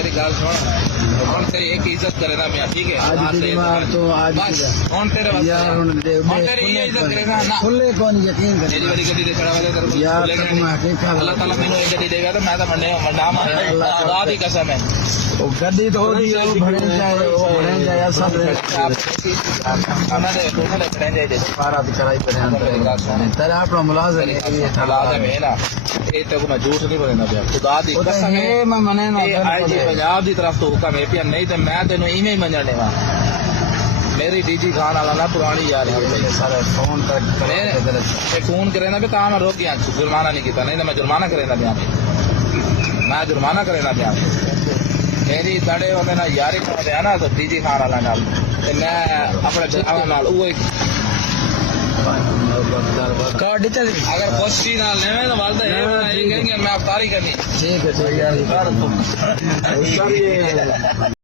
मेरी गाल सुन हम तेरी एक इज्जत करे ना मैं ठीक है आज की बार तो आज कौन तेरे यार तेरी ये इज्जत करेगा ना खुले कौन यकीन करे मेरी बड़ी गड्डी खड़ा वाले तेरे को यार अल्लाह ताला मैंने एक गड्डी देगा तो मैं तो मंडे नाम आदा दी कसम है गड्डी तो भरे जाए सब पारा भी कराई पड़े तेरा अपना मुलाजिम है ना ये तो मैं झूठ नहीं बोलना पिया खुदा दी कसम है मैं मने ना आज पंजाब की तरफ तो हुक्म है पिया नहीं तो मैं तेन इवें ही मनने वा मेरी डीजी खान वाला ना पुरानी यार सारे फोन फोन करे ना भी तो मैं रोक गया जुर्माना नहीं किया नहीं तो मैं जुर्माना करे ना पिया मैं जुर्माना करे ना पिया मेरी तड़े होने ना यारी है ना तो डीजी खान वाला नाल मैं अपने गाँव नाल वो अगर पोस्टी नाल लेवे तो वालदा ये कहेंगे मैं अफ्तारी करनी ठीक है